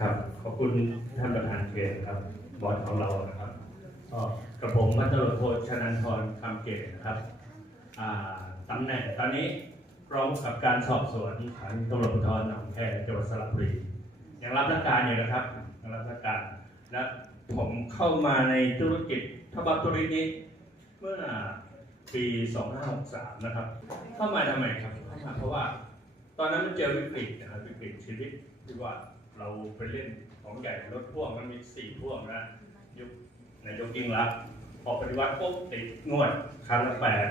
ครับขอบคุณท่านประธานเขตครับบอสของเรานะครับก็กระผมพัตรวจโทชนันทรคำเกตนะครับตำแหน่งตอนนี้รองกับการสอบสวนสถานีตำรวจภูธรหนองแคจังหวัดสระบุรียังรับราชการอยู่นะครับยังรับราชการและผมเข้ามาในธุรกิจทบัตธุรกิจนี้เมื่อปี 2563 นะครับ เข้ามาทำไมครับเข้ามาเพราะว่าตอนนั้นมันเจอวิกฤตนะครับวิกฤตชีวิตที่ว่า เราไปเล่นของใหญ่รถพ่วงมันมีสี่พ่วงนะยุคนายกยิ่งรักษณ์พอปฏิวัติปุ๊บติดงวดครั้งละแปด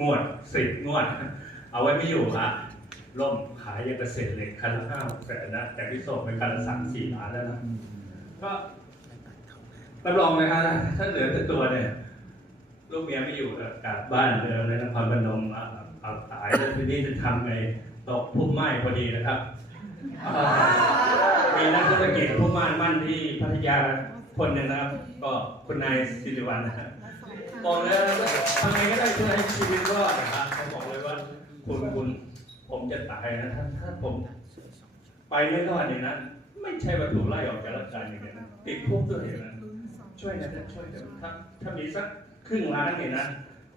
งวดสิบงวด เอาไว้ไม่อยู่ละล่มขายยังเกษตรเหล็กคันละห้าหกแสนนะแต่ที่ส่งไปคันละสามสี่ล้านแล้วนะก็รับรองเลยครับถ้าเหลือแต่ตัวเนี่ยลูกเมียไม่อยู่ก็กลับบ้านเดิมในนครพนมเอาเอาตายแล้วทีนี้จะทำไงตกพุ่มไม้พอดีนะครับอ่า มีนักธุรกิจพุ่มไม้มั่นที่พัทยาคนหนึ่งนะครับ ก็คุณนายสิริวัลนะครับบอกเลยว่าทำไงก็ได้เพื่อให้ชีวิตรอดนะครับเขาบอกเลยว่า คุณคุณผมจะตายนะถ้าถ้าผม ไปไม่รอดเนี่ยนะไม่ใช่ว่าถูกไล่ออกจากราชการอย่างเดียนะติดคุกด้วยนะช่วยนะช่วยนะถ้าถ้ามีสักครึ่งล้านเนี่ยนะ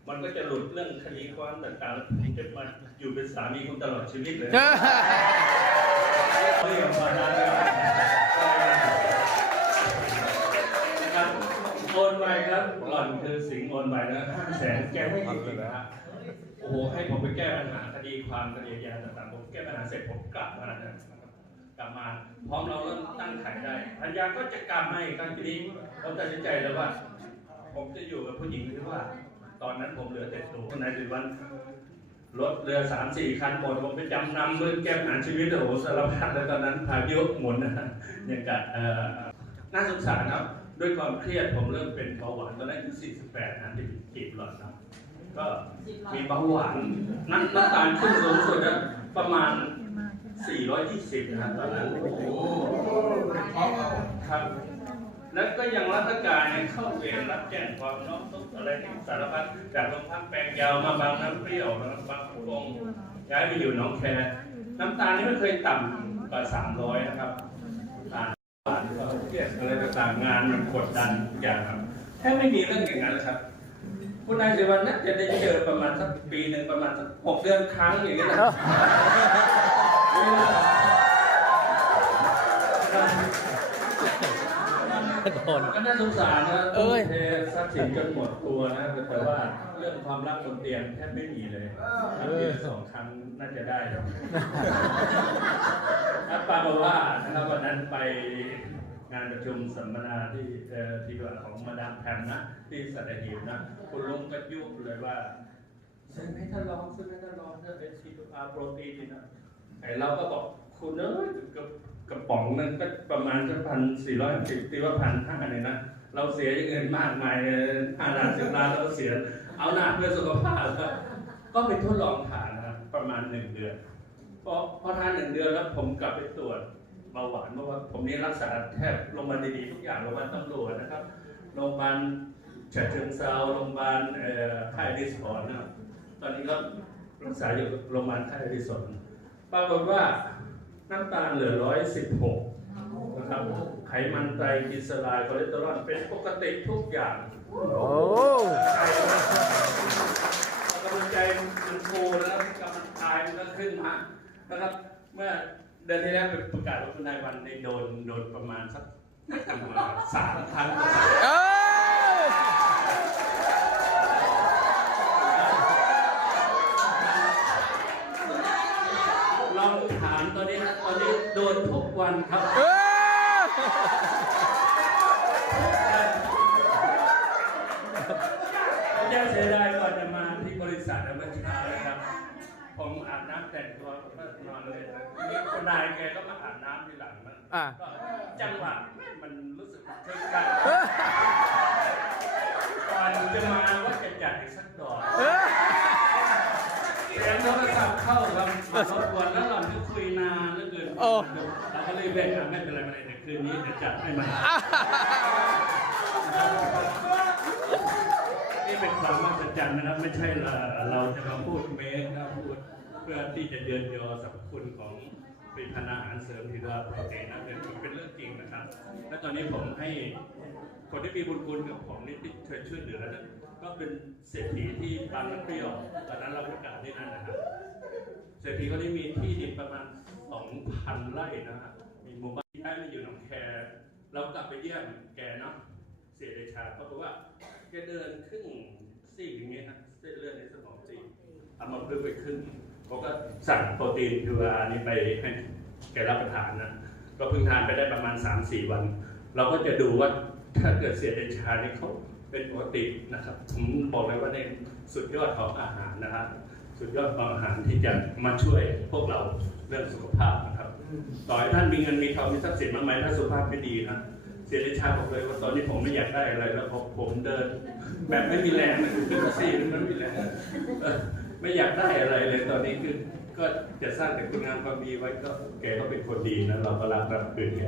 มันก็จะหลุดเรื่องคดีความต่างๆแล้วผมจะมาอยู่เป็นสามีคุณตลอดชีวิตเลย โอนไปครับหล่อนคือสิงโอนไปนะห้าแสนแกไม่จริงๆนะครับโอ้โหให้ผมไปแก้ปัญหาคดีความคดีอาญาต่างๆผมแก้ปัญหาเสร็จผมกลับมานะครับกลับมาพร้อมเราเริ่มตั้งไขายได้พันยาก็จะกลับมาอีกครั้งทีนี้ผมตัดสินใจแล้วว่า ผมจะอยู่กับผู้หญิงที่ว่า ตอนนั้นผมเหลือแต่ตัวคนไหนสิวัน รถเรือสามสี่คันหมดผมไปจำนำเพื่อแก้ปัญหาชีวิตโอ้โหสารพัดแล้วตอนนั้นพายุหมุนนะฮะอย่างกับเอ่อน่าสงสารครับ ด้วยความเครียดผมเริ่มเป็นเบาหวานตอนนั้นอายุ48นะที่จีบหลอดนะก็มีเบาหวานน้ำน้ำตาลขึ้นสูงสุดนะประมาณ 420 นะครับตอนนั้นครับ แล้วก็ยังรับราชการยังเข้าเวรรับแจ้งความร้องทุกอะไรสารพัดจากโรงพักแปลงยาวมาบางน้ำเปรี้ยวนะครับบางปงย้ายไปอยู่หนองแคน้ำตาลนี่ไม่เคยต่ำกว่า300นะครับน้ำตาลานก็เครียดอะไรต่างงานมันกดดันทุกอย่างครับแค่ไม่มีเรื่องอย่างนั้นเลยครับคุณนายสิวันน่าจะได้เจอประมาณสักปีหนึ่งประมาณสักหกเดือนครั้งอย่างเงี้ยนะ โดนก็น่าสงสารนะเอ้ย เททรัพย์สินจนหมดตัวนะ แต่ว่าเรื่องความรักบนเตียงแทบไม่มีเลยทำเพียงสองครั้งน่าจะได้ครับปรากฏว่านะครับวันนั้นไปงานประชุมสัมมนาที่เอ่อที่ว่าของมาดามแพมนะ ที่สัตหีบนะ คุณลุงก็ยุบเลยว่า ซื้อให้ท่านลองซื้อให้ท่านลองเพื่อเป็นชีวภาพโปรตีนนี่นะไอเราก็บอก คุณเอ้ยกระกระป๋องนั้นก็ประมาณสักพันสี่ร้อยสิบตีว่าพันห้าเนี่ยนะ เราเสียเงินมากมายห้าล้านสิบล้านเราเสีย เอาหน้าเพื่อสุขภาพก็ไปทดลองทานนะครับประมาณหนึ่งเดือนพอพอทานหนึ่งเดือนแล้วผมกลับไปตรวจเบาหวานเพราะว่าผมนี่รักษาแทบโรงพยาบาลดีๆทุกอย่างโรงพยาบาลตำรวจนะครับโรงพยาบาลฉะเชิงเซาโรงพยาบาลค่ายดิสอร์นะครับตอนนี้ก็รักษาอยู่โรงพยาบาลค่ายดิสอร์ปรากฏว่า น้ำตาลเหลือ116นะครับไขมันไตรกลีเซอไรด์คอเลสเตอรอลเป็นปกติทุกอย่างโอ้ใจกำลังใจมันโตนะครับกำลังตายมันก็ขึ้นมานะครับ เมื่อเดือนที่แล้วเป็นประกาศว่าคุณนายวันในโดนโดนประมาณสักไม่ต่ำกว่าสามครั้ง เอ้ย ลองถามตอนนี้นะตอนนี้โดนทุก วันครับเอ้ยผมยังเสียดายก่อนจะมาที่บริษัทเมื่อเช้านะครับ ผมอาบน้ำแต่งตัวผมก็นอนเลยนะมีคนนายแกก็มาอาบน้ำทีหลังนะอะ ก็จังหวะมันรู้สึกเชิงกันเอ้ยก่อนจะมาว่าจะจัดอีกสักดอกเอ้ยเสียงโทรศัพท์เข้าครับมารบกวนแล้วหล่อ โอ้เราก็เลยแบ่งไม่เป็นไรไม่เป็นไรเดี๋ยวคืนนี้จะจัดให้ใหม่นี่เป็นความมหัศจรรย์นะครับ ไม่ใช่เราเราจะมาพูดเมคนะพูดเพื่อที่จะเยินยอสรรพคุณของผลิตภัณฑ์อาหารเสริมที่เราโปรตีนนะเป็นเป็นเรื่องจริงนะครับ และตอนนี้ผมให้คนที่มีบุญคุณกับผมนี่ที่เคยช่วยเหลือนะก็เป็นเศรษฐีที่บางน้ำเปรี้ยวตอนนั้นเราประกาศที่นั่นนะครับเศรษฐีคนนี้มีที่ดินประมาณ 2,000 ไร่นะฮะ มีหมู่บ้านที่ย้ายมาอยู่หนองแค เรากลับไปเยี่ยมแกเนาะ เสียเดชาเขาบอกว่าแกเดินครึ่งซีกอย่างเงี้ยฮะเส้นเลือดในสมองตีบเอามาเพิ่มไปครึ่งเขาก็สั่งโปรตีนคืออันนี้ไปให้แกรับประทานนะ ก็เพิ่งทานไปได้ประมาณ 3-4 วัน เราก็จะดูว่าถ้าเกิดเสียเดชาเนี่ยเขาเป็นปกตินะครับผมบอกเลยว่าเนี่ยสุดยอดของอาหารนะครับสุดยอดของอาหารที่จะมาช่วยพวกเรา เรื่องสุขภาพนะครับ ต่อให้ท่านมีเงินมีทองมีทรัพย์สินมากมายถ้าสุขภาพไม่ดีนะเสียเดชาบอกเลยว่าตอนนี้ผมไม่อยากได้อะไรแล้วผมผมเดิน แบบไม่มีแรงนะคือเป็นซี่มันไม่มีแรงไม่อยากได้อะไรเลยตอนนี้คือก็จะสร้างแต่คุณงามความดีไว้ก็แกก็เป็นคนดีนะเราก็รักรับคืนแก